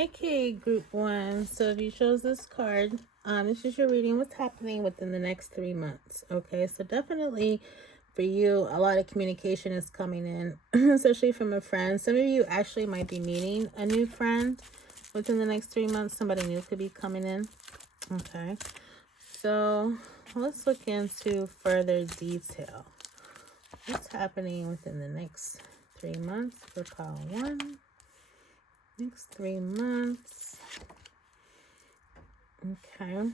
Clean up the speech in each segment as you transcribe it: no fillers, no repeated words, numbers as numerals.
Okay, group one. So if you chose this card, this is your reading what's happening within the next 3 months. Okay, so definitely for you, a lot of communication is coming in, especially from a friend. Some of you actually might be meeting a new friend within the next 3 months. Somebody new could be coming in. Okay, so let's look into further detail. What's happening within the next 3 months for pile one? Next 3 months. Okay.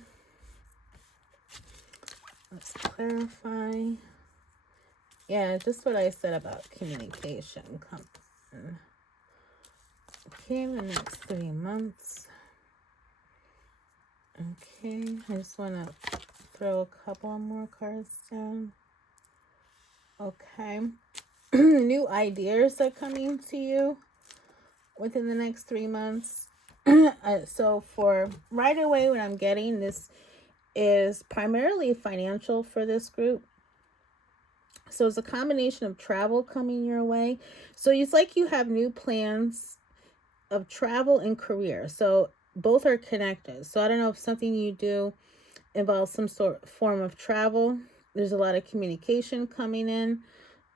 Let's clarify. Yeah, just what I said about communication. Okay, the next 3 months. Okay, I just want to throw a couple more cards down. Okay. New ideas are coming to you within the next 3 months. So for right away, what I'm getting, this is primarily financial for this group. So it's a combination of travel coming your way. So it's like you have new plans of travel and career. So both are connected. So I don't know if something you do involves some sort of form of travel. There's a lot of communication coming in.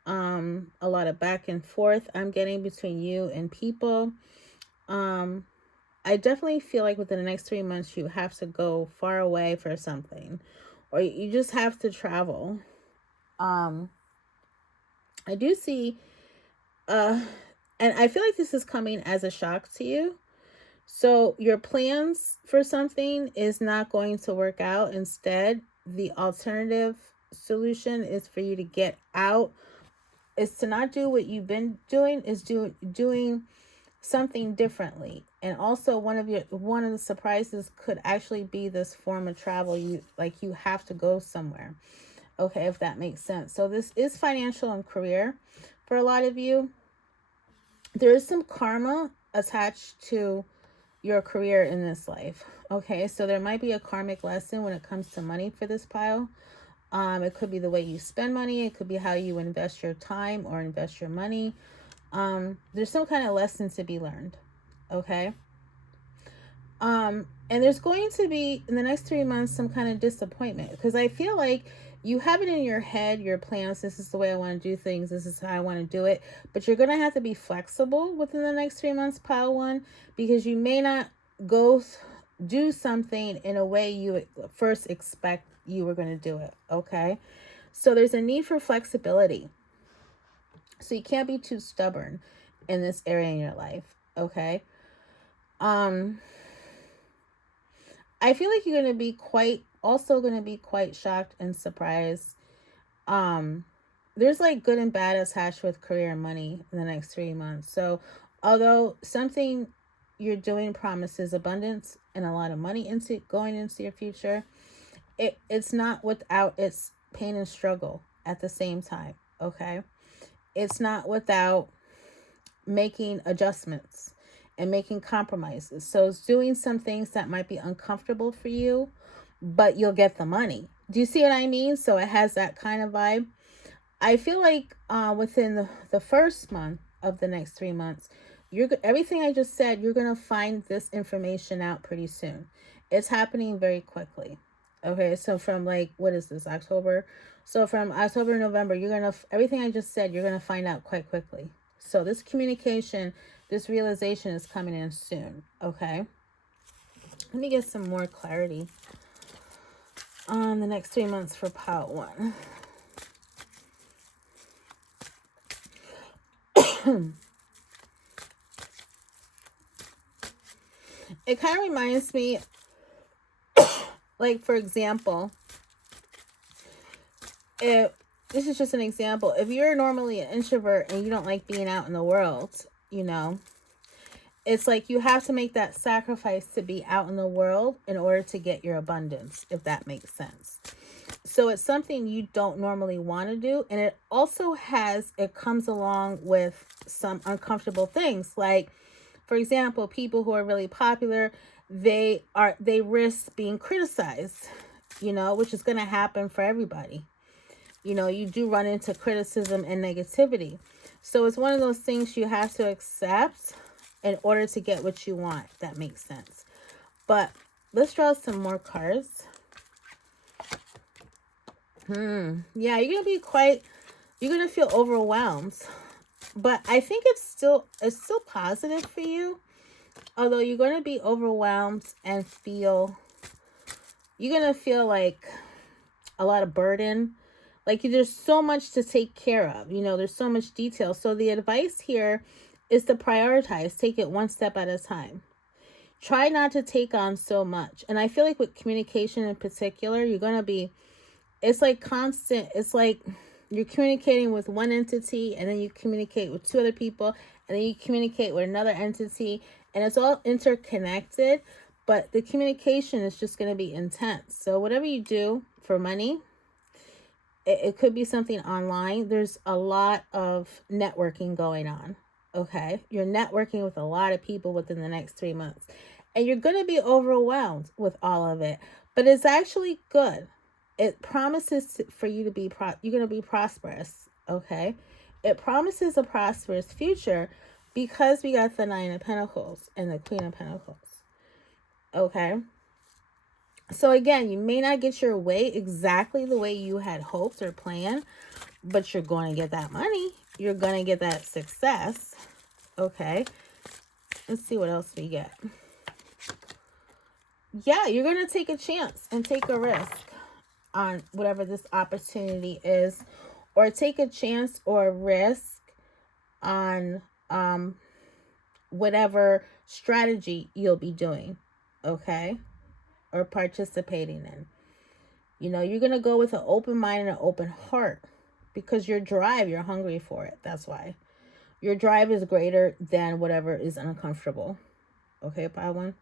A lot of back and forth I'm getting between you and people. I definitely feel like within the next 3 months you have to go far away for something, or you just have to travel. I do see, and I feel like this is coming as a shock to you. So your plans for something is not going to work out. Instead, the alternative solution is for you to get out. Is to not do what you've been doing. Is doing something differently. And also one of the surprises could actually be this form of travel. You have to go somewhere. Okay, if that makes sense. So this is financial and career for a lot of you. There is some karma attached to your career in this life. Okay, so there might be a karmic lesson when it comes to money for this pile. It could be the way you spend money. It could be how you invest your time or invest your money. There's some kind of lesson to be learned. Okay. And there's going to be in the next 3 months some kind of disappointment, because I feel like you have it in your head, your plans. This is the way I want to do things. This is how I want to do it. But you're going to have to be flexible within the next 3 months, pile one, because you may not go do something in a way you first expect you were going to do it. Okay. So there's a need for flexibility. So you can't be too stubborn in this area in your life. Okay. I feel like you're going to be quite shocked and surprised. There's like good and bad attached with career and money in the next 3 months. So although something you're doing promises abundance and a lot of money going into your future, it's not without its pain and struggle at the same time. Okay. It's not without making adjustments and making compromises. So it's doing some things that might be uncomfortable for you, but you'll get the money. Do you see what I mean? So it has that kind of vibe. I feel like within the first month of the next 3 months, everything I just said, you're going to find this information out pretty soon. It's happening very quickly. Okay, so from like, what is this, October? So from October, November, everything I just said, you're going to find out quite quickly. So this communication, this realization is coming in soon. Okay. Let me get some more clarity on the next 3 months for pile one. It kind of reminds me, like, for example, if this is just an example, if you're normally an introvert and you don't like being out in the world, it's like you have to make that sacrifice to be out in the world in order to get your abundance, if that makes sense. So it's something you don't normally want to do. And it also comes along with some uncomfortable things. Like, for example, people who are really popular, they risk being criticized, which is going to happen for everybody. You do run into criticism and negativity. So it's one of those things you have to accept in order to get what you want. That makes sense. But let's draw some more cards. Yeah, you're gonna feel overwhelmed. But I think it's still positive for you. Although you're gonna be overwhelmed and you're gonna feel like a lot of burden. Like there's so much to take care of. There's so much detail. So the advice here is to prioritize. Take it one step at a time. Try not to take on so much. And I feel like with communication in particular, it's like constant. It's like you're communicating with one entity, and then you communicate with two other people, and then you communicate with another entity, and it's all interconnected, but the communication is just going to be intense. So whatever you do for money, it could be something online. There's a lot of networking going on. Okay. You're networking with a lot of people within the next 3 months, and you're going to be overwhelmed with all of it, but it's actually good. It promises for you to be, you're going to be prosperous. Okay. It promises a prosperous future because we got the Nine of Pentacles and the Queen of Pentacles. Okay. So again, you may not get your way exactly the way you had hoped or planned, but you're going to get that money. You're going to get that success. Okay. Let's see what else we get. Yeah, you're going to take a chance and take a risk on whatever this opportunity is, or take a chance or a risk on whatever strategy you'll be doing. Okay. Or participating in. You're going to go with an open mind and an open heart because your drive, you're hungry for it. That's why. Your drive is greater than whatever is uncomfortable. Okay, pile one.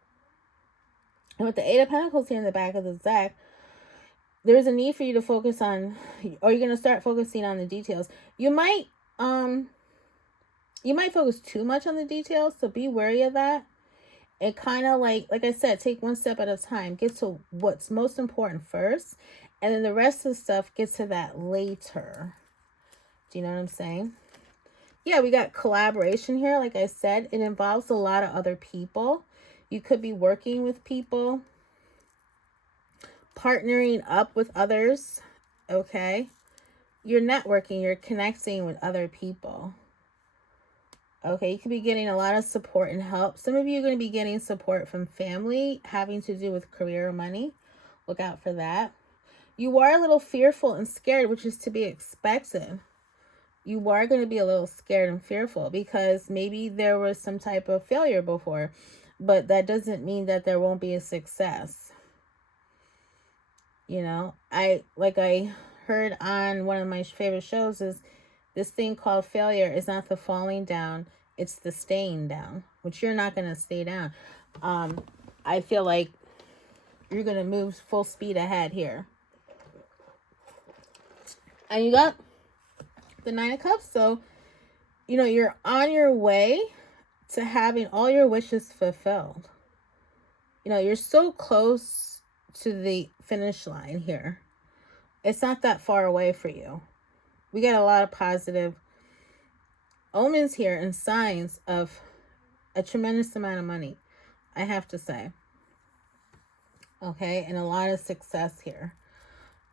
And with the Eight of Pentacles here in the back of the deck, there's a need for you to focus on, or you're going to start focusing on the details. You might focus too much on the details, so be wary of that. And kind of like I said, take one step at a time. Get to what's most important first. And then the rest of the stuff, get to that later. Do you know what I'm saying? Yeah, we got collaboration here. Like I said, it involves a lot of other people. You could be working with people. Partnering up with others. Okay? You're networking. You're connecting with other people. Okay, you could be getting a lot of support and help. Some of you are going to be getting support from family having to do with career or money. Look out for that. You are a little fearful and scared, which is to be expected. You are going to be a little scared and fearful because maybe there was some type of failure before, but that doesn't mean that there won't be a success. I heard on one of my favorite shows is this thing called failure is not the falling down, it's the staying down, which you're not going to stay down. I feel like you're going to move full speed ahead here. And you got the Nine of Cups. So, you're on your way to having all your wishes fulfilled. You're so close to the finish line here. It's not that far away for you. We got a lot of positive omens here and signs of a tremendous amount of money, I have to say. Okay, and a lot of success here.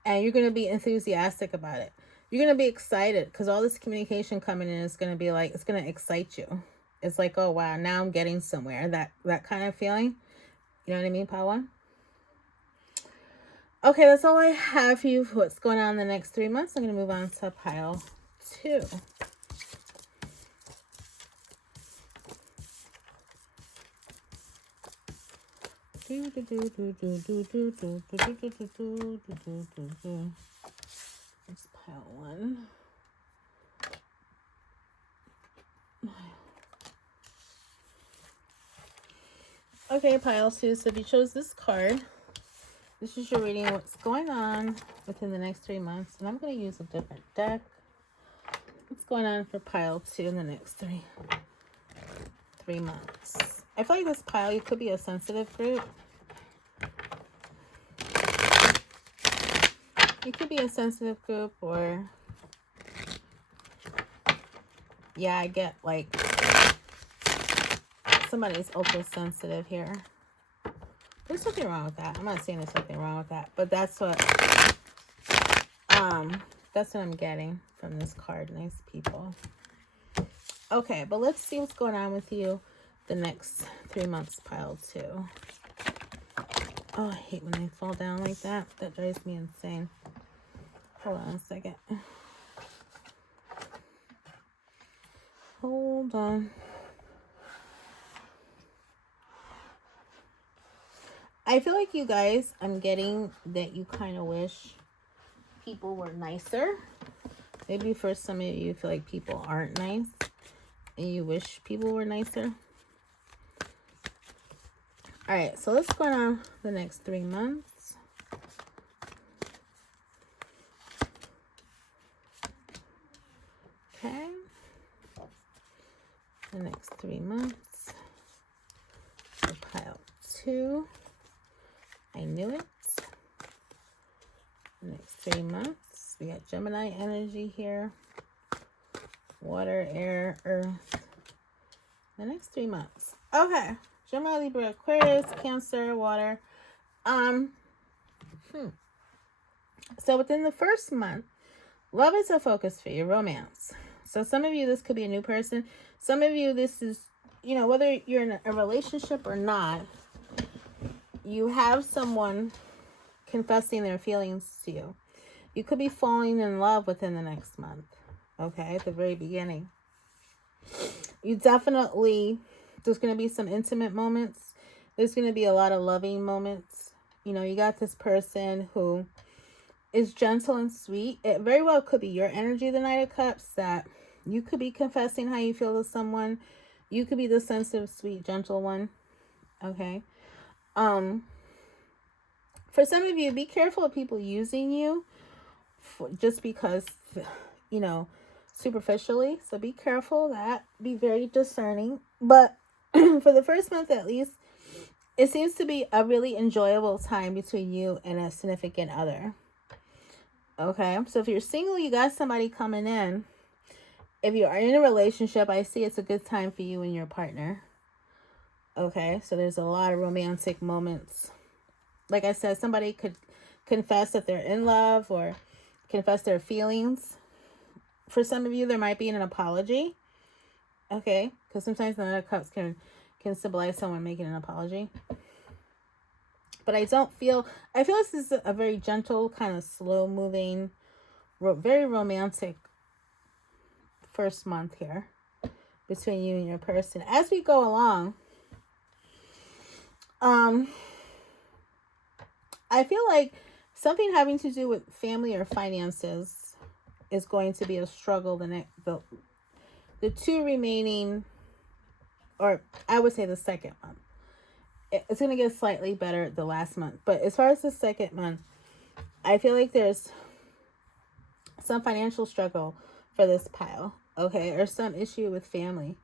And you're going to be enthusiastic about it. You're going to be excited because all this communication coming in is going to be like, it's going to excite you. It's like, oh, wow, now I'm getting somewhere. That kind of feeling. You know what I mean, pile one? Okay, that's all I have for you for what's going on in the next 3 months. I'm going to move on to pile 2. Let's pile 1. Okay, pile 2. So if you chose this card, this is your reading, what's going on within the next 3 months. And I'm going to use a different deck. What's going on for pile 2 in the next three months? I feel like this pile, you could be a sensitive group. You could be a sensitive group, or yeah, I get like somebody's ultra sensitive here. There's something wrong with that. I'm not saying there's something wrong with that, but that's what I'm getting from this card. Nice people. Okay, but let's see what's going on with you the next 3 months, pile 2. Oh, I hate when they fall down like that. That drives me insane. Hold on a second. Hold on. I feel like you guys, I'm getting that you kind of wish people were nicer. Maybe for some of you, you feel like people aren't nice and you wish people were nicer. All right, so let's go on the next 3 months. Okay. The next 3 months. So pile 2. I knew it. The next 3 months. We got Gemini energy here. Water, air, earth. The next 3 months. Okay. Gemini, Libra, Aquarius, Cancer, water. So within the first month, love is a focus for you, romance. So some of you, this could be a new person. Some of you, this is, whether you're in a relationship or not, you have someone confessing their feelings to you. You could be falling in love within the next month. Okay, at the very beginning. You definitely, there's going to be some intimate moments. There's going to be a lot of loving moments. You got this person who is gentle and sweet. It very well could be your energy, the Knight of Cups, that you could be confessing how you feel to someone. You could be the sensitive, sweet, gentle one. Okay. For some of you, be careful of people using you just because, superficially. So be careful of that. Be very discerning. But for the first month at least, it seems to be a really enjoyable time between you and a significant other. Okay, so if you're single, you got somebody coming in. If you are in a relationship, I see it's a good time for you and your partner. Okay, so there's a lot of romantic moments. Like I said, somebody could confess that they're in love or confess their feelings. For some of you, there might be an apology. Okay, because sometimes the Knight of Cups can symbolize someone making an apology. But I feel this is a very gentle, kind of slow moving, very romantic first month here between you and your person. As we go along, I feel like something having to do with family or finances is going to be a struggle the 2 remaining, or I would say the second month. It's going to get slightly better the last month. But as far as the second month, I feel like there's some financial struggle for this pile. Okay. Or some issue with family.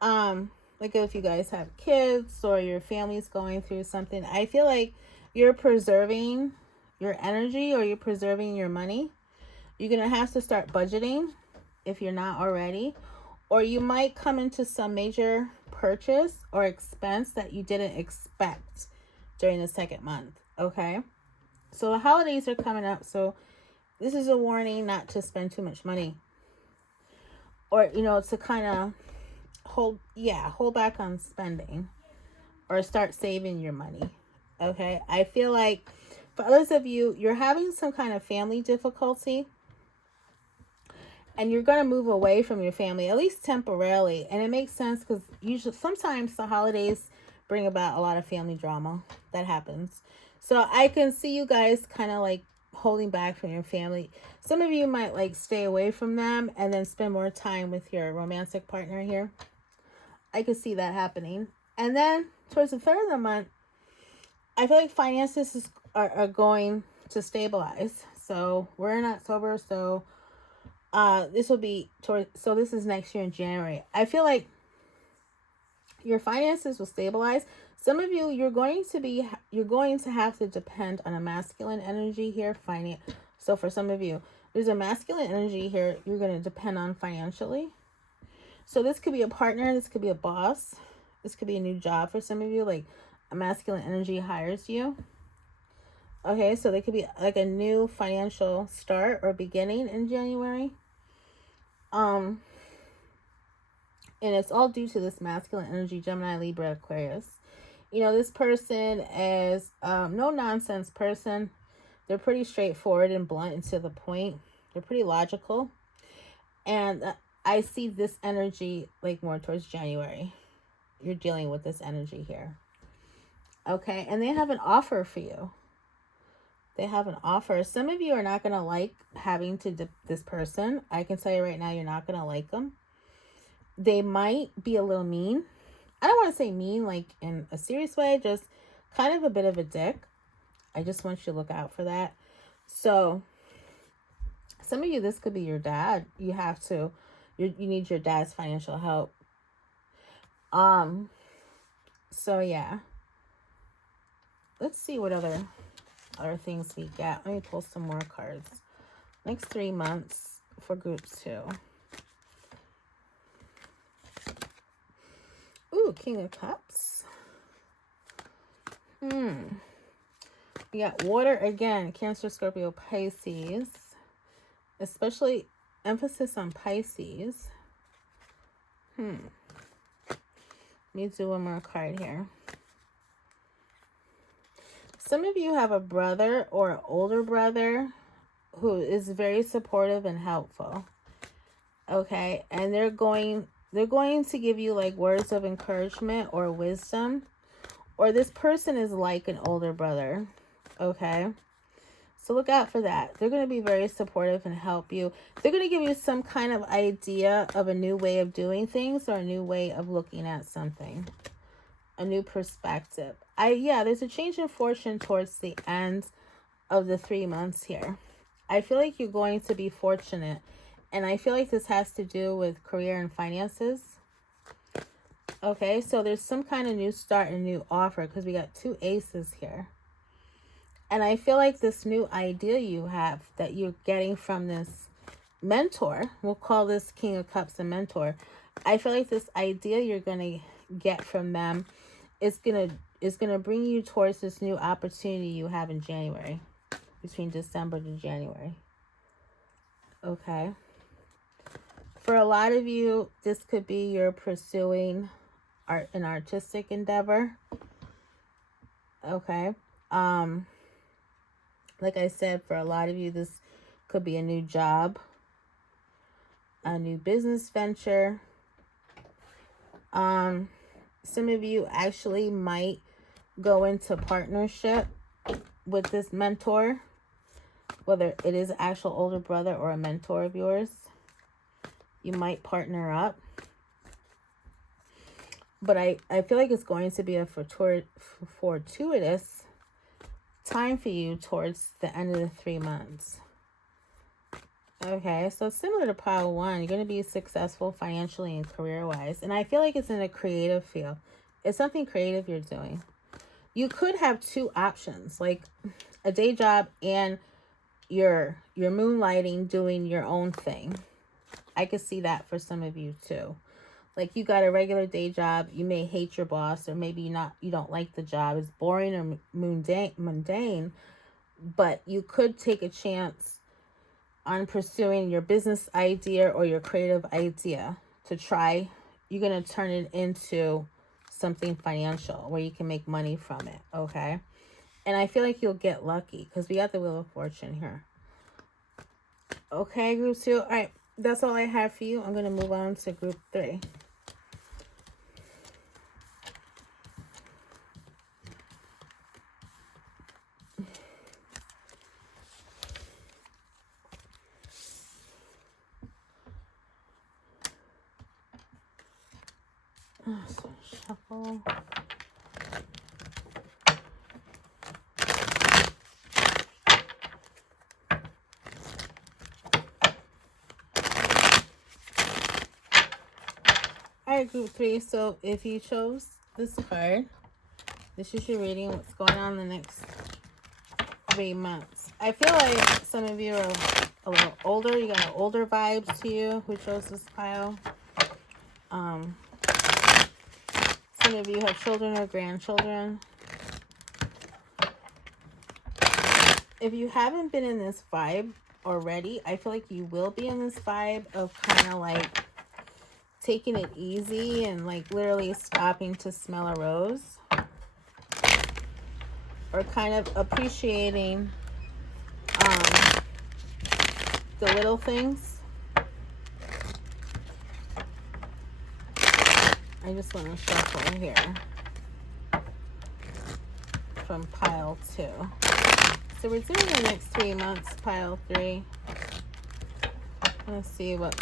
Like if you guys have kids or your family's going through something, I feel like you're preserving your energy or you're preserving your money. You're going to have to start budgeting if you're not already. Or you might come into some major purchase or expense that you didn't expect during the second month. Okay. So the holidays are coming up. So this is a warning not to spend too much money. Or, to kind of hold back on spending. Or start saving your money. Okay. I feel like for others of you, you're having some kind of family difficulty. And you're going to move away from your family, at least temporarily. And it makes sense because sometimes the holidays bring about a lot of family drama that happens. So I can see you guys kind of like holding back from your family. Some of you might like stay away from them and then spend more time with your romantic partner here. I could see that happening. And then towards the third of the month, I feel like finances are going to stabilize. So we're in October, so this will be this is next year in January. I feel like your finances will stabilize. Some of you, you're going to have to depend on a masculine energy here. So for some of you, there's a masculine energy here you're going to depend on financially. So this could be a partner. This could be a boss. This could be a new job for some of you, like a masculine energy hires you. Okay, so there could be like a new financial start or beginning in January. And it's all due to this masculine energy, Gemini, Libra, Aquarius. You know, this person is no nonsense person. They're pretty straightforward and blunt and to the point. They're pretty logical. And I see this energy like more towards January. You're dealing with this energy here. Okay, and they have an offer for you. They have an offer. Some of you are not going to like having to dip this person. I can tell you right now, you're not going to like them. They might be a little mean. I don't want to say mean like in a serious way, just kind of a bit of a dick. I just want you to look out for that. So some of you, this could be your dad. You have to, you need your dad's financial help. So yeah. Let's see what other things we get. Let me pull some more cards. Next 3 months for group 2. Ooh, King of Cups. We got water again. Cancer, Scorpio, Pisces. Especially emphasis on Pisces. Let me do one more card here. Some of you have a brother or an older brother who is very supportive and helpful. Okay, and they're going to give you like words of encouragement or wisdom, or this person is like an older brother. Okay, so look out for that. They're going to be very supportive and help you. They're going to give you some kind of idea of a new way of doing things or a new way of looking at something, a new perspective. There's a change in fortune towards the end of the 3 months here. I feel like you're going to be fortunate. And I feel like this has to do with career and finances. Okay, so there's some kind of new start and new offer because we got 2 aces here. And I feel like this new idea you have that you're getting from this mentor, we'll call this King of Cups a mentor. I feel like this idea you're going to get from them is going to bring you towards this new opportunity you have in January, between December to January. Okay. For a lot of you, this could be you're pursuing an artistic endeavor. Okay. Like I said, for a lot of you, this could be a new job, a new business venture. Some of you actually might go into partnership with this mentor, whether it is an actual older brother or a mentor of yours. You might partner up. But I feel like it's going to be a fortuitous time for you towards the end of the 3 months. Okay, so similar to pile 1, you're going to be successful financially and career-wise. And I feel like it's in a creative field. It's something creative you're doing. You could have 2 options, like a day job and you're moonlighting doing your own thing. I could see that for some of you too. Like you got a regular day job, you may hate your boss, or maybe you don't like the job, it's boring or mundane, but you could take a chance on pursuing your business idea or your creative idea to try. You're going to turn it into something financial where you can make money from it. Okay. And I feel like you'll get lucky because we got the Wheel of Fortune here. Okay, group 2. All right. That's all I have for you. I'm going to move on to group 3. So shuffle. Alright, group 3. So if you chose this card, this is your reading. What's going on in the next 3 months. I feel like some of you are a little older. You got older vibes to you who chose this pile. Some Any of you have children or grandchildren. If you haven't been in this vibe already, I feel like you will be in this vibe of kind of like taking it easy and like literally stopping to smell a rose, or kind of appreciating the little things. I just want to shuffle here from pile 2. So we're doing the next 3 months, pile 3. Let's see what's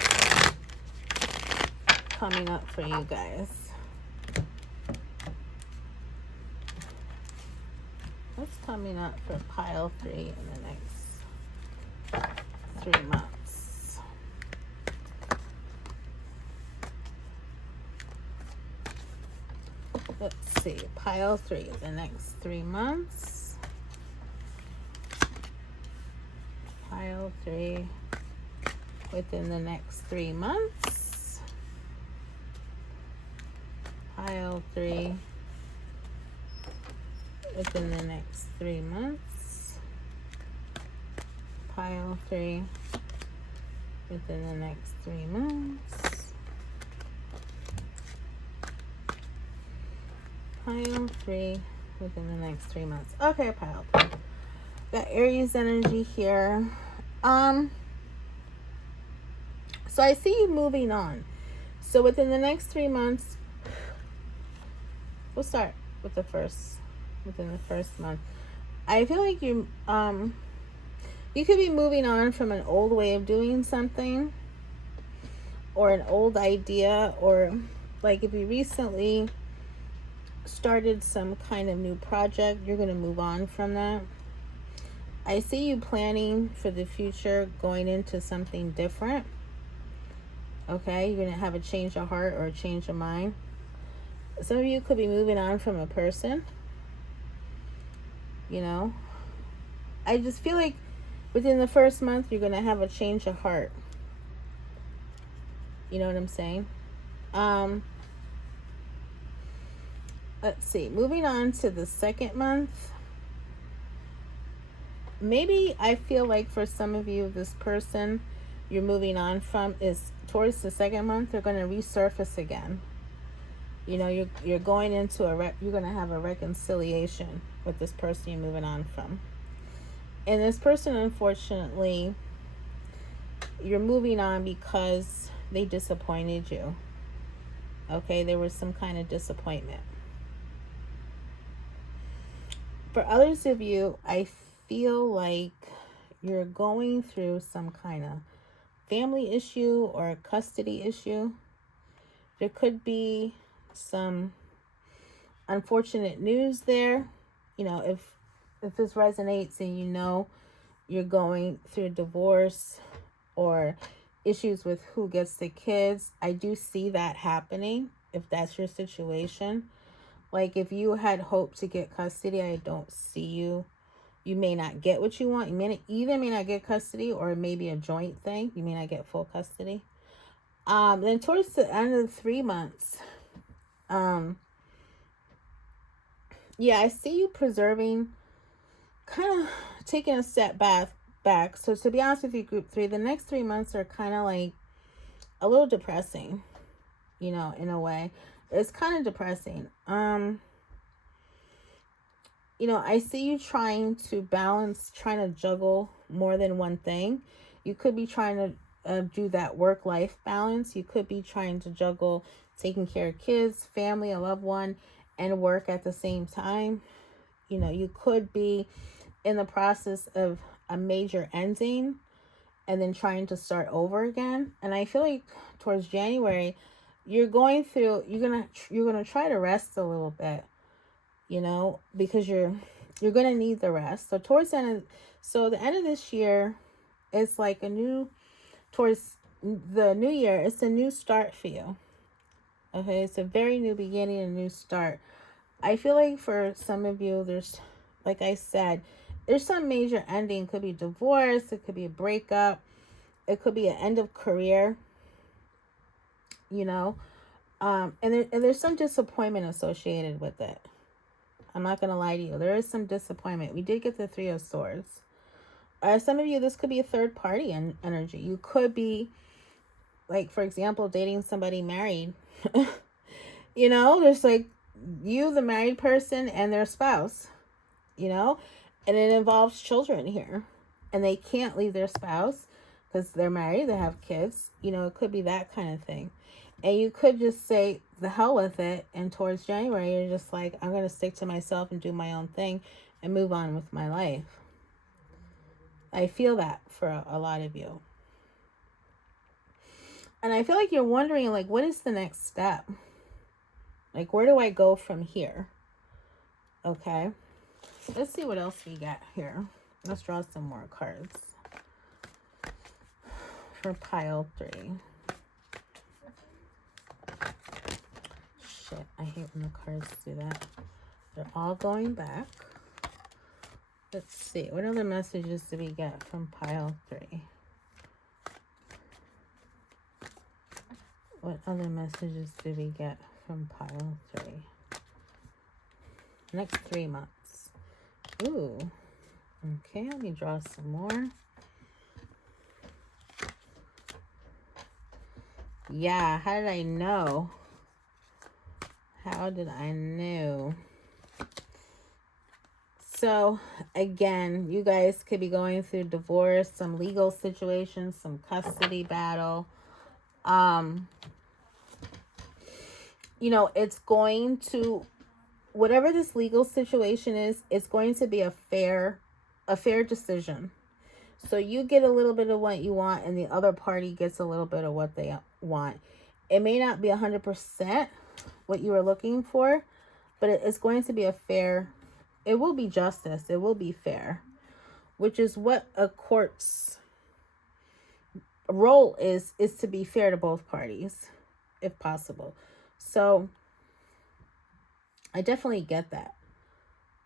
coming up for you guys. What's coming up for pile 3 in the next 3 months? Let's see, pile 3, the next 3 months. Pile 3 within the next 3 months. Pile 3 within the next 3 months. Pile 3 within the next 3 months. Pile 3 within the next 3 months. Okay, pile 3. Got Aries energy here. So I see you moving on. So within the next 3 months, we'll start with the first. Within the first month, I feel like you could be moving on from an old way of doing something, or an old idea, or like if you recently started some kind of new project, you're going to move on from that. I see you planning for the future, going into something different. Okay, you're going to have a change of heart or a change of mind. Some of you could be moving on from a person. You know, I just feel like within the first month, you're going to have a change of heart. You know what I'm saying? Let's see. Moving on to the second month. Maybe I feel like for some of you, this person you're moving on from is towards the second month, they're going to resurface again. You know, you're going into you're going to have a reconciliation with this person you're moving on from. And this person, unfortunately, you're moving on because they disappointed you. Okay, there was some kind of disappointment. For others of you, I feel like you're going through some kind of family issue or a custody issue. There could be some unfortunate news there. You know, if this resonates and you know you're going through divorce or issues with who gets the kids, I do see that happening if that's your situation. Like if you had hoped to get custody, I don't see you. You may not get what you want. You may not get custody, or it may be a joint thing. You may not get full custody. Then towards the end of the 3 months, yeah, I see you preserving, kind of taking a step back. So to be honest with you, group 3, the next 3 months are kind of like a little depressing, you know, in a way. It's kind of depressing. You know, I see you trying to balance, trying to juggle more than one thing. You could be trying to do that work-life balance. You could be trying to juggle taking care of kids, family, a loved one, and work at the same time. You know, you could be in the process of a major ending and then trying to start over again. And I feel like towards January, you're gonna try to rest a little bit, you know, because you're gonna need the rest. So towards the end of this year, it's like towards the new year, it's a new start for you. Okay, it's a very new beginning, a new start. I feel like for some of you, there's, like I said, there's some major ending. It could be divorce, it could be a breakup, it could be an end of career, you know. And there's some disappointment associated with it. I'm not going to lie to you. There is some disappointment. We did get the Three of Swords. Some of you, this could be a third party energy. You could be, like, for example, dating somebody married. You know, there's like you, the married person, and their spouse, you know, and it involves children here. And they can't leave their spouse because they're married, they have kids. You know, it could be that kind of thing. And you could just say, the hell with it. And towards January, you're just like, I'm going to stick to myself and do my own thing and move on with my life. I feel that for a lot of you. And I feel like you're wondering, like, what is the next step? Like, where do I go from here? Okay. Let's see what else we got here. Let's draw some more cards for pile 3. Shit, I hate when the cards do that. They're all going back. Let's see. What other messages do we get from pile 3? What other messages do we get from pile 3? Next 3 months. Ooh. Okay, let me draw some more. Yeah, how did I know? How did I know? So, again, you guys could be going through divorce, some legal situations, some custody battle. You know, it's going to, whatever this legal situation is, it's going to be a fair decision. So you get a little bit of what you want and the other party gets a little bit of what they want. It may not be 100% what you were looking for, but it's going to be a fair, it will be justice. It will be fair, which is what a court's role is to be fair to both parties, if possible. So I definitely get that.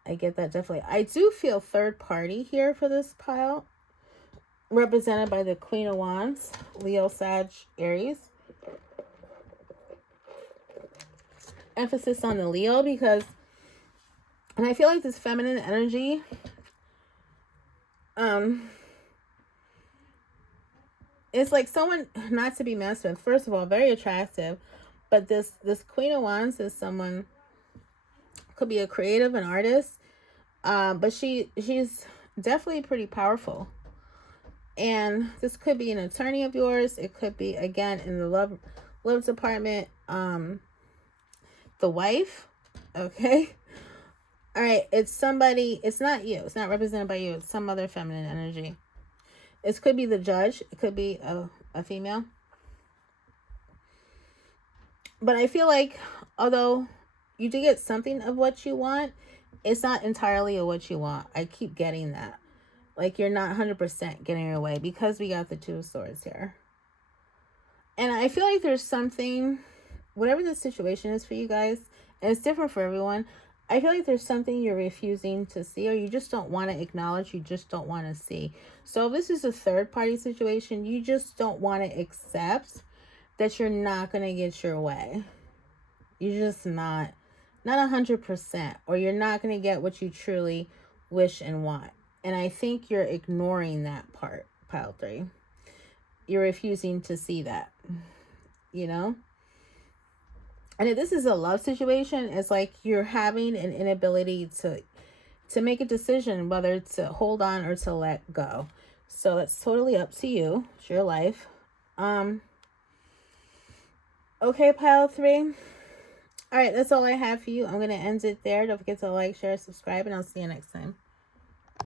I get that, definitely. I do feel third party here for this pile, represented by the Queen of Wands, Leo, Sag, Aries. Emphasis on the Leo because, and I feel like this feminine energy, it's like someone not to be messed with. First of all, very attractive, but this Queen of Wands is someone, could be a creative, an artist, but she's definitely pretty powerful. And this could be an attorney of yours. It could be, again, in the love department, the wife. Okay. All right. It's somebody. It's not you. It's not represented by you. It's some other feminine energy. It could be the judge. It could be a female. But I feel like, although you do get something of what you want, it's not entirely of what you want. I keep getting that. Like, you're not 100% getting your way because we got the Two of Swords here. And I feel like there's something, whatever the situation is for you guys, and it's different for everyone, I feel like there's something you're refusing to see, or you just don't want to acknowledge, you just don't want to see. So if this is a third party situation, you just don't want to accept that you're not going to get your way. You're just not 100%, or you're not going to get what you truly wish and want. And I think you're ignoring that part, pile 3. You're refusing to see that, you know? And if this is a love situation, it's like you're having an inability to make a decision whether to hold on or to let go. So that's totally up to you. It's your life. Okay, pile 3. All right, that's all I have for you. I'm going to end it there. Don't forget to like, share, subscribe, and I'll see you next time.